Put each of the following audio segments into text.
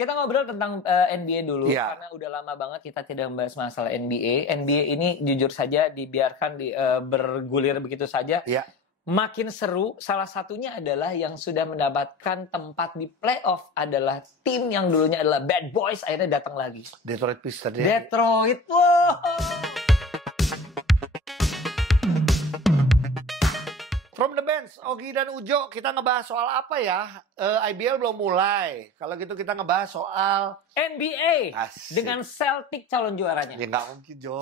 kita ngobrol tentang NBA dulu karena udah lama banget kita tidak membahas masalah NBA. NBA ini jujur saja dibiarkan bergulir begitu saja. Makin seru, salah satunya adalah yang sudah mendapatkan tempat di playoff adalah tim yang dulunya adalah bad boys akhirnya datang lagi. Detroit Pistons. Detroit, wow. From the bench, Ogi dan Ujo, kita ngebahas soal apa ya? IBL belum mulai. Kalau gitu kita ngebahas soal NBA. Asik. Dengan Celtic calon juaranya. Ya nggak mungkin, Jo.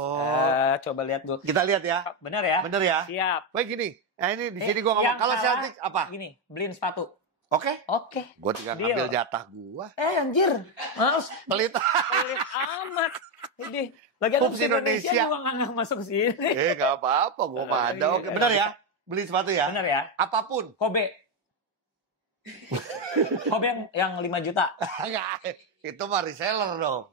Coba lihat gue. Kita lihat ya. Bener ya? Bener ya? Siap. Wah gini, nah ini di sini gue ngomong. Kalau Celtic apa? Gini, beliin sepatu. Oke. Gue tinggal ngambil jatah gue. Anjir. Males. Pelit amat. Jadi, lagi ada Indonesia juga nggak masuk ke sini. Nggak apa-apa, gue mah ada. Oke, bener ya? Beli sepatu ya? Bener ya? Apapun. Kobe yang 5 juta. Itu mah reseller dong.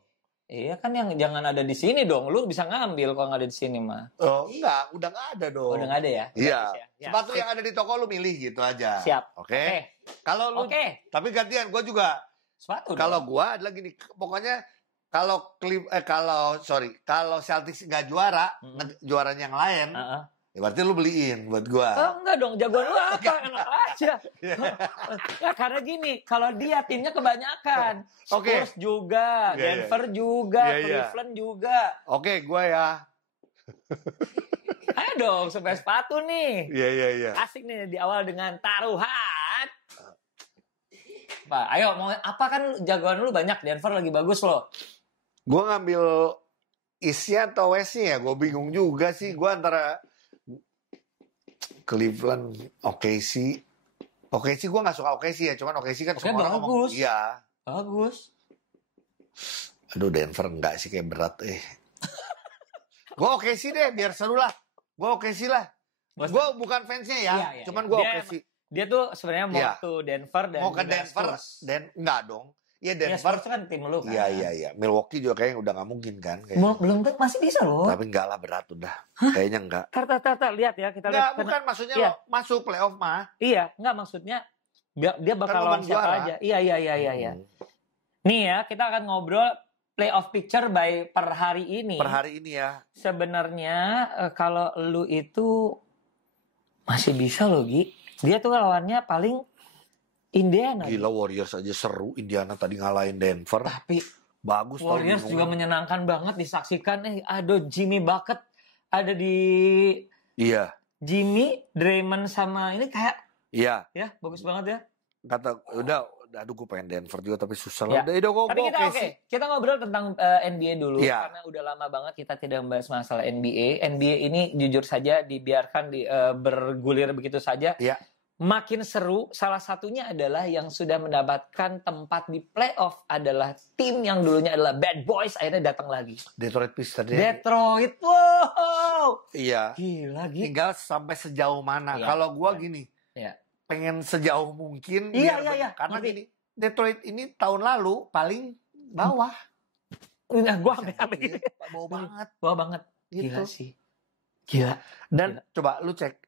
Iya kan yang jangan ada di sini dong. Lu bisa ngambil kalau nggak ada di sini mah. Oh enggak, udah nggak ada dong. Udah nggak ada ya? Iya. Ya. Sepatu yang ada di toko lu milih gitu aja. Siap. Oke. Kalau lu tapi gantian gue juga sepatu. Kalau gue adalah gini, pokoknya kalau Celtics nggak juara, juaranya yang lain. Ya berarti lu beliin buat gua. Oh enggak dong, jagoan lu apa? Enak aja. Nah, karena gini, kalau dia timnya kebanyakan. Spurs juga, Denver juga, Cleveland juga. Oke, gua ya. Ayo dong, sampai sepatu nih. Iya. Asik nih di awal dengan taruhan. Pak, ayo mau apa kan jagoan lu banyak, Denver lagi bagus loh. Gua ngambil East-nya atau West-nya ya, gua bingung juga sih. Gua antara Cleveland, OKC gue gak suka OKC ya, cuman OKC kan semua orang ngomong iya. Bagus. Aduh Denver enggak sih, kayak berat Gue OKC deh, biar seru lah. Gue OKC lah. Gue bukan fansnya ya, cuman gue OKC. Dia tuh sebenarnya mau ke Denver dan mau ke Denver, enggak dong. Iya Denver kan tim lu kan. Iya. Milwaukee juga kayaknya udah nggak mungkin kan. Belum kan masih bisa loh. Tapi enggak lah, berat udah. Kayaknya enggak. Tar lihat ya kita lihat. Bukan maksudnya lo masuk playoff mah. Iya, enggak maksudnya dia bakal lawan siapa aja. Iya. Nih ya, kita akan ngobrol playoff picture per hari ini. Per hari ini ya. Sebenarnya kalau lu itu masih bisa loh, Gi. Dia tuh lawannya paling Indiana. Gila, Warriors aja seru. Indiana tadi ngalahin Denver. Tapi bagus. Warriors juga menyenangkan banget disaksikan. Aduh, Jimmy Bucket ada di. Iya. Jimmy, Draymond sama ini kayak. Iya. Ya, bagus banget ya. Aduh gue pengen Denver juga tapi susah lah. Tapi kita ngobrol tentang NBA dulu karena udah lama banget kita tidak membahas masalah NBA. NBA ini jujur saja dibiarkan bergulir begitu saja. Iya. Makin seru, salah satunya adalah yang sudah mendapatkan tempat di playoff adalah tim yang dulunya adalah bad boys akhirnya datang lagi. Detroit Pistons. Detroit, wow. Iya. Gila. Tinggal sampai sejauh mana. Kalau gua gini, pengen sejauh mungkin. Iya. Karena gini, Detroit ini tahun lalu paling bawah. Gua ambil. Bawah banget. Gitu. Gila sih. Gila. Dan coba lu cek,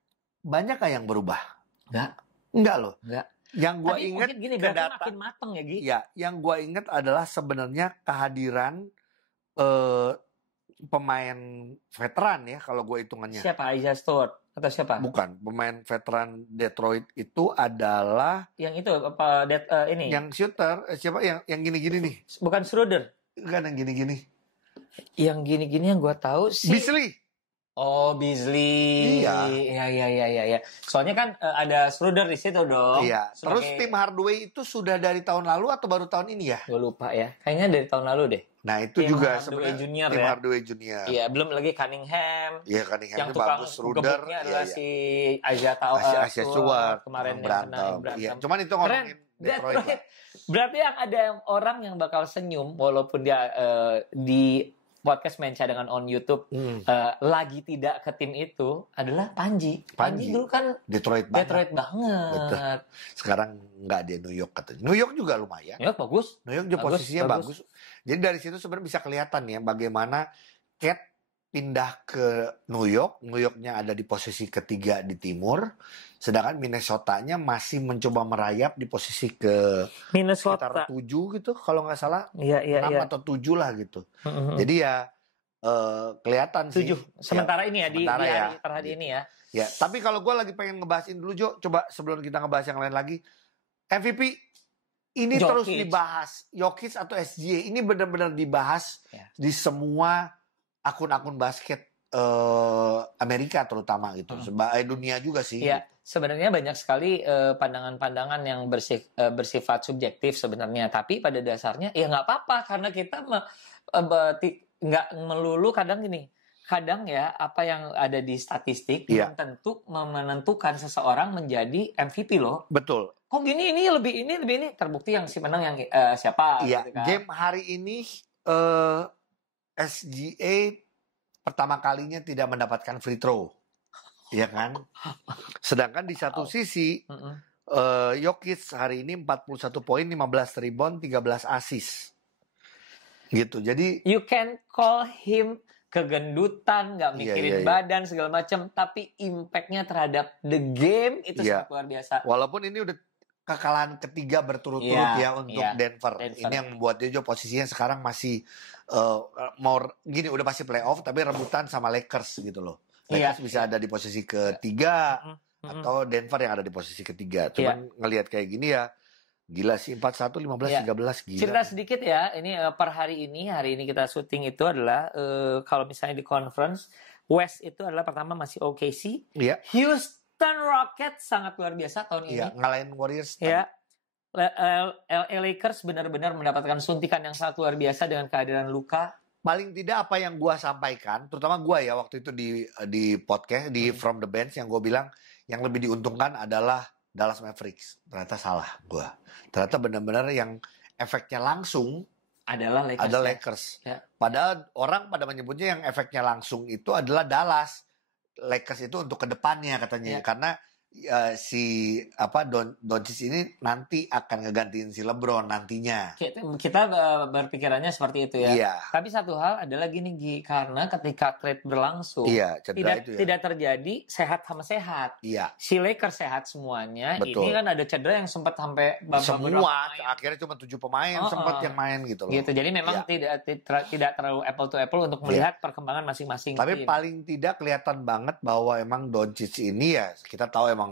banyak yang berubah? Enggak loh. Yang gue inget ke data makin mateng ya, Gi. Ya, yang gue inget adalah sebenarnya kehadiran pemain veteran ya kalau gue hitungannya. Siapa? Isaiah Stewart atau siapa? Bukan, pemain veteran Detroit itu adalah yang itu apa ini? Yang shooter siapa yang gini-gini nih? Bukan Schroeder. Bukan yang gini-gini. Yang gini-gini yang gue tahu sih Beasley. Oh, Beasley. Iya. Soalnya kan ada Schroeder di situ dong. Iya. Terus tim Hardaway itu sudah dari tahun lalu atau baru tahun ini ya? Gue lupa ya. Kayaknya dari tahun lalu deh. Nah, itu tim juga sebenarnya tim Hardaway Junior. Iya, belum lagi Cunningham. Iya, Cunningham yang itu bagus. Schroeder adalah si Isaiah Stewart kemarin berantem. Iya. Cuman itu ngomongin Detroit. Berarti yang ada orang yang bakal senyum walaupun dia di podcast main cadangan on YouTube lagi tidak ke tim itu adalah Panji. Panji dulu kan Detroit banget. Betul. Sekarang nggak di New York katanya. New York juga lumayan. New York bagus. New York juga posisinya bagus. Jadi dari situ sebenarnya bisa kelihatan ya bagaimana Cat pindah ke New York. New Yorknya ada di posisi ketiga di timur. Sedangkan Minnesota-nya masih mencoba merayap di posisi ke sekitar 7 gitu kalau nggak salah. 6 atau 7 lah gitu. Jadi ya kelihatan 7. Sementara ini ya, sementara di hari per hari ini ya. Ya, tapi kalau gue lagi pengen ngebahasin dulu Jo, coba sebelum kita ngebahas yang lain lagi. MVP ini Jokic. Terus dibahas. Jokic atau SGA ini benar-benar dibahas di semua akun-akun basket Amerika terutama gitu. Dunia juga sih. Iya, sebenarnya banyak sekali pandangan-pandangan yang bersifat subjektif sebenarnya. Tapi pada dasarnya ya nggak apa-apa karena kita nggak melulu kadang gini. Kadang ya apa yang ada di statistik belum tentu menentukan seseorang menjadi MVP loh. Betul. Kok gini ini lebih ini terbukti yang si menang yang siapa? Iya. Gitu kan. Game hari ini SGA pertama kalinya tidak mendapatkan free throw, ya kan? Sedangkan di satu sisi Jokic hari ini 41 poin, 15 rebound, 13 assist. Gitu. Jadi you can call him kegendutan, nggak mikirin badan segala macam, tapi impact-nya terhadap the game itu sangat luar biasa. Walaupun ini udah kekalahan ketiga berturut-turut untuk Denver. Ini yang membuat dia juga posisinya sekarang masih gini udah pasti playoff tapi rebutan sama Lakers gitu loh. Lakers bisa ada di posisi ketiga atau Denver yang ada di posisi ketiga. Cuman ngelihat kayak gini ya gila sih 41, 15, 13 gila. Cerita sedikit ya, ini per hari ini kita syuting itu adalah kalau misalnya di conference West itu adalah pertama masih OKC. Houston Rockets sangat luar biasa tahun ini. Ngalahin Warriors. LA Lakers benar-benar mendapatkan suntikan yang sangat luar biasa dengan kehadiran Luka. Paling tidak apa yang gua sampaikan, terutama gua ya waktu itu di podcast di From the Bench yang gua bilang yang lebih diuntungkan adalah Dallas Mavericks. Ternyata salah gua. Ternyata benar-benar yang efeknya langsung adalah Lakers. Padahal orang pada menyebutnya yang efeknya langsung itu adalah Dallas. Lakers itu untuk kedepannya katanya. Karena Doncic ini nanti akan ngegantiin si LeBron nantinya. Kita berpikirannya seperti itu ya. Tapi satu hal adalah gini Gi, karena ketika trade berlangsung tidak terjadi sehat sama sehat. Si Lakers sehat semuanya. Betul. Ini kan ada cedera yang sempat sampai semua akhirnya cuma 7 pemain sempat yang main gitu loh. Gitu. Jadi memang tidak terlalu apple to apple untuk melihat perkembangan masing-masing. Tapi paling tidak kelihatan banget bahwa emang Doncic ini ya kita tahu emang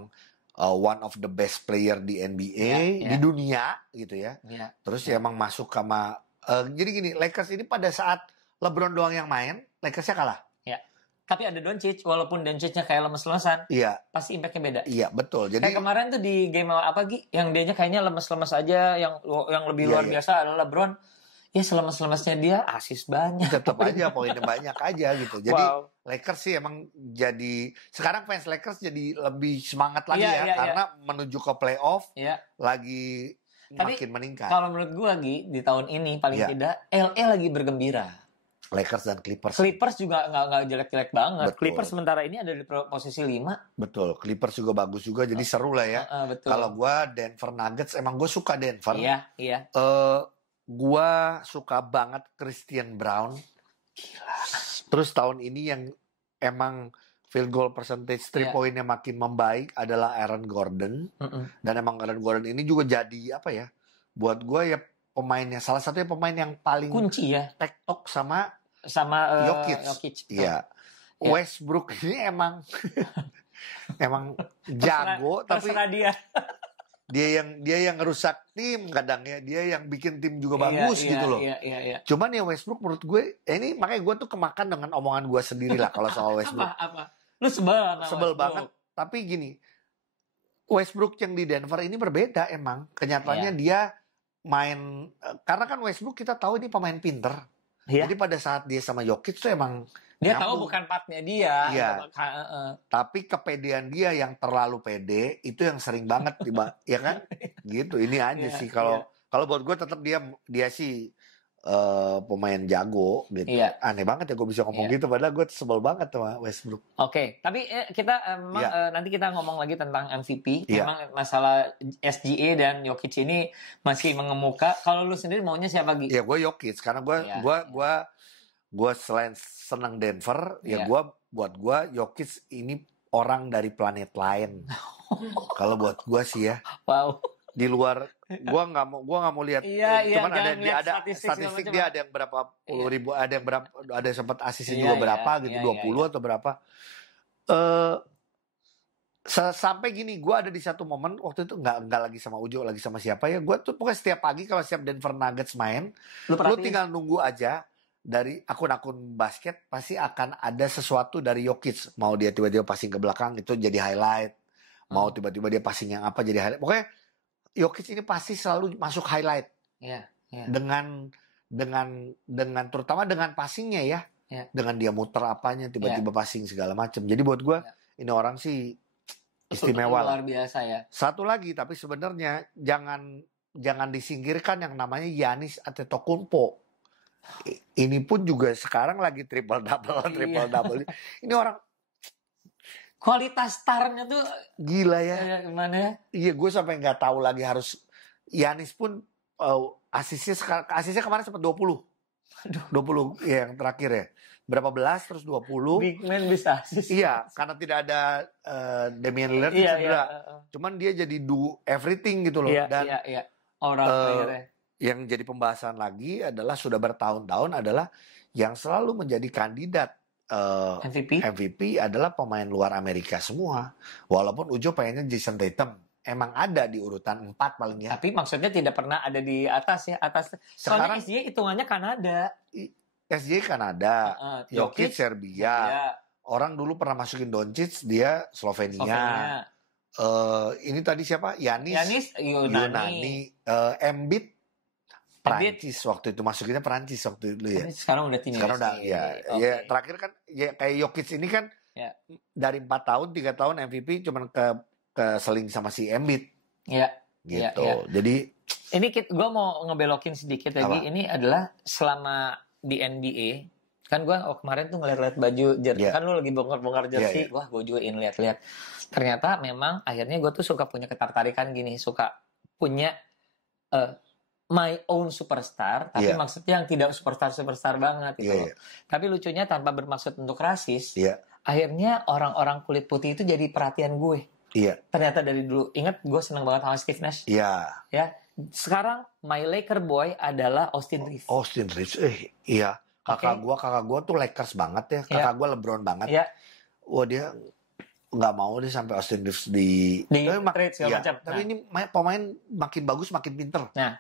one of the best player di NBA di dunia gitu ya. Terus ya emang masuk sama jadi gini, Lakers ini pada saat LeBron doang yang main, Lakersnya kalah. Tapi ada Doncic, walaupun Doncicnya kayak lemes-lemesan, pasti impactnya beda. Iya, betul. Jadi kayak kemarin tuh di game apa Gi, yang dianya kayaknya lemes-lemes aja, yang lebih luar biasa adalah LeBron. Ya selemes-lemesnya dia asis banyak. Tetap aja poinnya banyak aja gitu. Jadi Lakers sih emang jadi sekarang fans Lakers jadi lebih semangat lagi karena menuju ke playoff lagi makin meningkat. Kalau menurut gua Gi di tahun ini paling tidak LA lagi bergembira. Lakers dan Clippers. Clippers juga nggak jelek-jelek banget. Betul. Clippers sementara ini ada di posisi 5. Betul. Clippers juga bagus juga. Jadi seru lah ya. Kalau gua Denver Nuggets emang gue suka Denver. Iya. Gua suka banget Christian Brown. Gila. Terus tahun ini yang emang field goal percentage 3 poinnya makin membaik adalah Aaron Gordon. Dan emang Aaron Gordon ini juga jadi apa ya? Buat gua ya pemainnya salah satunya pemain yang paling kunci ya. TikTok sama Jokic. Iya. Westbrook ini emang jago tapi dia yang ngerusak tim kadangnya, dia yang bikin tim juga bagus gitu loh. Iya. Cuman ya Westbrook menurut gue, ini makanya gue tuh kemakan dengan omongan gue sendiri lah kalau soal Westbrook. Apa? Lu sebel banget. Tapi gini, Westbrook yang di Denver ini berbeda emang. Kenyataannya dia main, karena kan Westbrook kita tahu ini pemain pinter. Jadi pada saat dia sama Jokic tuh emang dia tahu bukan partnya dia. Tapi kepedean dia yang terlalu pede itu yang sering banget ya kan? Gitu. Ini aja sih kalau buat gue tetap dia sih pemain jago gitu. Aneh banget ya gue bisa ngomong gitu padahal gue sebel banget sama Westbrook. Oke, tapi kita nanti kita ngomong lagi tentang MVP. Memang masalah SGA dan Jokic ini masih mengemuka. Kalau lu sendiri maunya siapa Gi? Ya gue Jokic karena gue Gue selain senang Denver, ya buat gue Jokic ini orang dari planet lain. Kalau buat gue sih ya. Wow. Di luar, gue nggak mau lihat. Cuman ada statistik dia ada yang berapa puluh ribu, ada yang berapa, ada sempat asisnya juga berapa gitu, 20 atau berapa. Sampai gini, gue ada di satu momen waktu itu nggak lagi sama Ujo, lagi sama siapa ya. Gue tuh pokoknya setiap pagi kalau setiap Denver Nuggets main, lu tinggal nunggu aja. Dari akun-akun basket pasti akan ada sesuatu dari Jokic. Mau dia tiba-tiba passing ke belakang itu jadi highlight. Mau tiba-tiba dia passing yang apa jadi highlight. Pokoknya Jokic ini pasti selalu masuk highlight. Dengan terutama dengan passingnya ya. Dengan dia muter apanya tiba-tiba passing segala macam. Jadi buat gue ini orang sih istimewa. Luar biasa ya. Satu lagi tapi sebenarnya jangan disingkirkan yang namanya Giannis Antetokounmpo. Ini pun juga sekarang lagi triple double. Ini orang kualitas starnya tuh gila ya. Gimana ya? Iya, gue sampai nggak tahu lagi harus. Giannis pun asisnya kemarin sempat 20 ya, yang terakhir ya. Berapa belas terus 20. Big man bisa asis. Iya, karena tidak ada Damian Lillard cedera. Cuman dia jadi do everything gitu loh. Dan orang playernya. Yang jadi pembahasan lagi adalah sudah bertahun-tahun adalah yang selalu menjadi kandidat MVP adalah pemain luar Amerika semua. Walaupun Ujo pengennya Jason Tatum. Emang ada di urutan 4 paling ya. Tapi maksudnya tidak pernah ada di atas ya. Soalnya SJ hitungannya Kanada. SJ Kanada. Jokic Serbia. Orang dulu pernah masukin Doncic, dia Slovenia. Ini tadi siapa? Giannis Yunani. Embiid Prancis waktu itu, masukinnya Prancis waktu itu ya. Sekarang udah timnas. Sekarang udah ya terakhir kan ya kayak Jokic ini kan dari 4 tahun 3 tahun MVP cuman ke seling sama si Embiid. Iya. Gitu. Jadi ini gue mau ngebelokin sedikit lagi. Ini adalah selama di NBA kan gue kemarin tuh ngeliat baju jersey. Kan lu lagi bongkar-bongkar jersey. Wah, gue juga lihat-lihat. Ternyata memang akhirnya gue tuh suka punya ketertarikan gini, suka punya my own superstar, tapi maksudnya yang tidak superstar banget gitu. Tapi lucunya tanpa bermaksud untuk rasis, akhirnya orang-orang kulit putih itu jadi perhatian gue. Ternyata dari dulu, ingat gue seneng banget sama Steve Nash. Ya, sekarang my Laker boy adalah Austin Reeves. Austin Reeves, kakak gue tuh Lakers banget ya, kakak gue LeBron banget. Wah dia nggak mau deh sampai Austin Reeves di trade segala macam. Tapi ini pemain makin bagus makin pinter. Nah,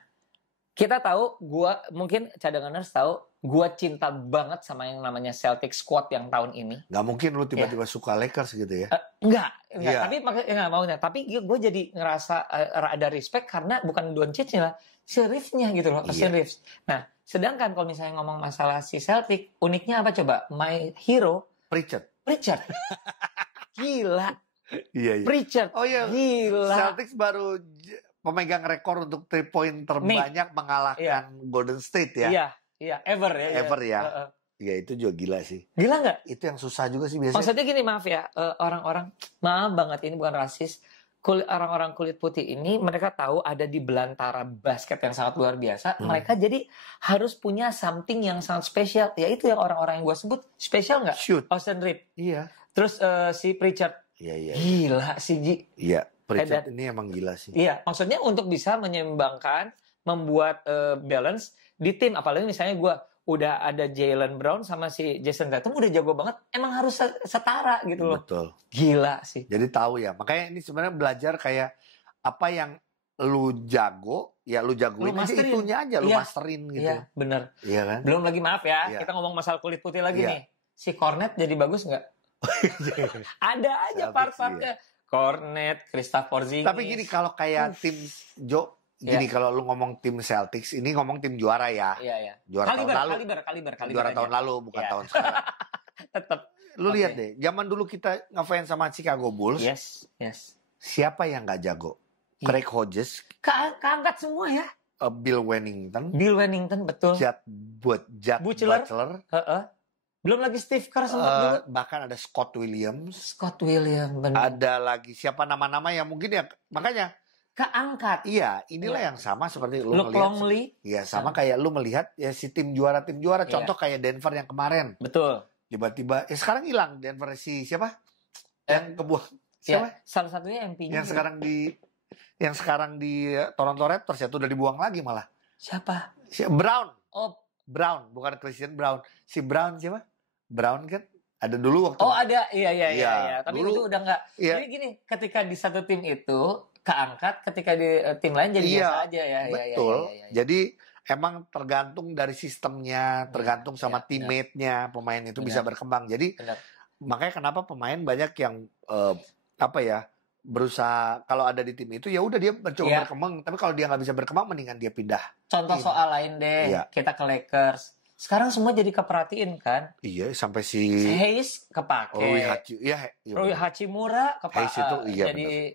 kita tahu, mungkin cadanganers tahu, gue cinta banget sama yang namanya Celtic squad yang tahun ini. Gak mungkin lu tiba-tiba suka Lakers gitu ya? Enggak. Tapi nggak maunya. Tapi gue jadi ngerasa ada respect karena bukan Doncic-nya, si Reeves-nya gitu loh, Austin Reeves. Nah, sedangkan kalau misalnya ngomong masalah si Celtic, uniknya apa coba? My hero Pritchard. Gila. Iya. Pritchard. Oh iya. Gila. Celtics baru pemegang rekor untuk 3 point terbanyak mengalahkan Golden State ya. Iya, ever ya. Iya, itu juga gila sih. Gila nggak? Itu yang susah juga sih biasanya. Maksudnya gini, maaf ya, orang-orang, maaf banget ini bukan rasis. Orang-orang kulit putih ini mereka tahu ada di belantara basket yang sangat luar biasa. Mereka jadi harus punya something yang sangat spesial. Ya itu yang orang-orang yang gue sebut spesial nggak? Shoot. Austin Reeves. Iya. Terus si Pritchard. Iya. Gila sih Ji. Iya. Pritchard ini emang gila sih. Iya, maksudnya untuk bisa menyeimbangkan, membuat balance di tim. Apalagi misalnya gue udah ada Jaylen Brown sama si Jason Tatum udah jago banget. Emang harus setara gitu loh. Betul. Gila sih. Jadi tahu ya. Makanya ini sebenarnya belajar kayak apa yang lu jago, ya lu jagoin aja itunya aja, lu masterin gitu. Iya, bener. Iya kan? Belum lagi maaf ya, kita ngomong masalah kulit putih lagi nih. Si Kornet jadi bagus nggak? Ada aja part-partnya. Kornet, Kristaps Porzingis. Tapi gini kalau kayak tim gini kalau lu ngomong tim Celtics, ini ngomong tim juara ya. Iya. Juara tahun lalu. Kaliber Juara tahun lalu bukan tahun sekarang. Tetap. Lu lihat deh, zaman dulu kita ngefans sama Chicago Bulls. Yes. Siapa yang nggak jago? Craig Hodges. Keangkat semua ya. Bill Wennington, betul. Jack Butler. Belum lagi Steve Kerr sama bahkan ada Scott Williams, bener. Ada lagi siapa nama-nama yang mungkin ya makanya keangkat. Iya, inilah yang sama seperti lu Luke Longley. Iya, sama kayak lu melihat ya si tim juara. Contoh kayak Denver yang kemarin. Betul. Tiba-tiba sekarang hilang Denver si siapa? Yang kebuang. Siapa? Ya, salah satunya MP. Yang sekarang di Toronto Raptors ya, tuh udah dibuang lagi malah. Siapa? Si Brown. Oh, Brown, bukan Christian Brown. Si Brown siapa? Brown kan? Ada dulu waktu. Oh, ada. Iya. Tapi dulu, itu udah enggak. Iya. Jadi gini, ketika di satu tim itu keangkat, ketika di tim lain jadi biasa aja ya. Betul. Iya. Jadi emang tergantung dari sistemnya, tergantung sama teammate-nya, pemain itu bisa berkembang. Jadi makanya kenapa pemain banyak yang berusaha kalau ada di tim itu ya udah dia mencoba berkembang, tapi kalau dia nggak bisa berkembang mendingan dia pindah. Contoh soal lain deh, kita ke Lakers. Sekarang semua jadi keperhatiin kan? Iya, sampai si Hayes kepake. Rui Hachimura kepake.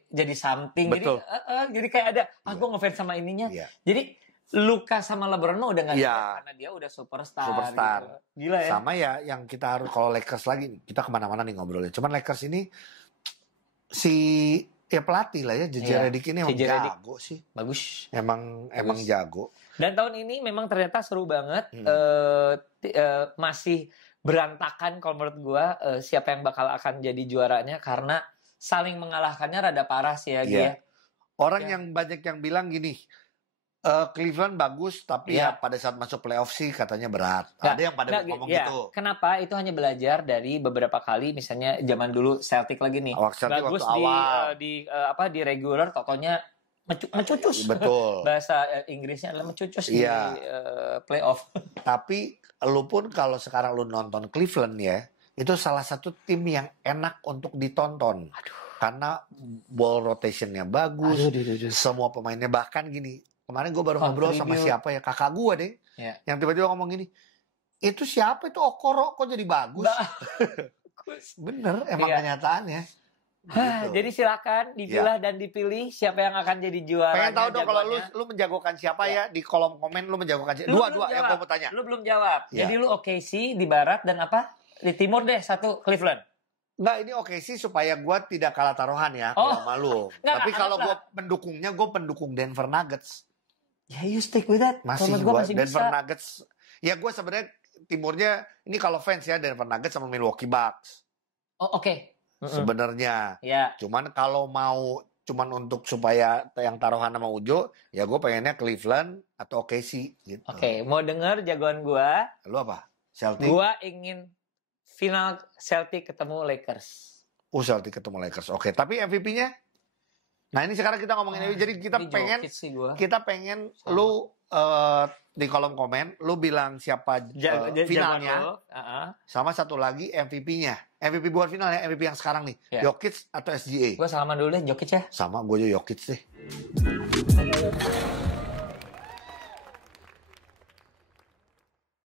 Jadi something. Betul. Jadi kayak ada gue ngefans sama ininya. Iya. Jadi Luka sama LeBron udah nggak karena dia udah superstar. Gitu. Gila ya. Sama ya yang kita harus kalau Lakers lagi kita kemana-mana nih ngobrolnya. Cuman Lakers ini pelatih lah ya, JJ Redick ini emang jago sih. Bagus. Emang jago. Dan tahun ini memang ternyata seru banget. Masih berantakan kalau menurut gua siapa yang bakal akan jadi juaranya karena saling mengalahkannya rada parah sih ya dia. Orang yang banyak yang bilang gini, Cleveland bagus tapi ya pada saat masuk playoff sih katanya berat. Ada yang pada ngomong gitu. Kenapa? Itu hanya belajar dari beberapa kali, misalnya zaman dulu Celtic lagi nih. Bagus di regular tokonya mencucus. Betul. Bahasa Inggrisnya adalah mencucus di playoff. Tapi lu pun kalau sekarang lu nonton Cleveland ya, itu salah satu tim yang enak untuk ditonton. Karena ball rotationnya bagus. Semua pemainnya bahkan gini. Kemarin gue baru ngobrol sama siapa ya, kakak gue deh, yang tiba-tiba ngomong gini, itu siapa itu Okoro kok jadi bagus? Bener, emang kenyataannya. Gitu. Jadi silakan dipilah dan dipilih siapa yang akan jadi juara. Pengen tahu dong kalau lu menjagokan siapa ya di kolom komen lu menjagokan siapa? Dua yang gue mau tanya. Lu belum jawab. Jadi lu OKC di barat dan apa? Di timur deh satu Cleveland. Enggak, ini sih supaya gue tidak kalah taruhan ya sama lu. Tapi kalau gue pendukungnya, gue pendukung Denver Nuggets. Ya, you stick with that. Masih Denver Nuggets. Ya gue sebenarnya timurnya ini kalau fans ya Denver Nuggets sama Milwaukee Bucks. Oh, oke. Sebenarnya. Ya. Cuman kalau mau untuk supaya yang taruhan sama Ujo, ya gue pengennya Cleveland atau OKC gitu. Oke, mau denger jagoan gue? Lu apa? Celtic. Gue ingin final Celtic ketemu Lakers. Celtic ketemu Lakers. Oke, tapi MVP-nya? Nah ini sekarang kita ngomongin jadi kita pengen lu di kolom komen lu bilang siapa finalnya sama satu lagi MVP-nya. MVP buat final ya, MVP yang sekarang nih. Jokic atau SGA? Gue salaman dulu deh Jokic ya. Sama gue juga Jokic deh.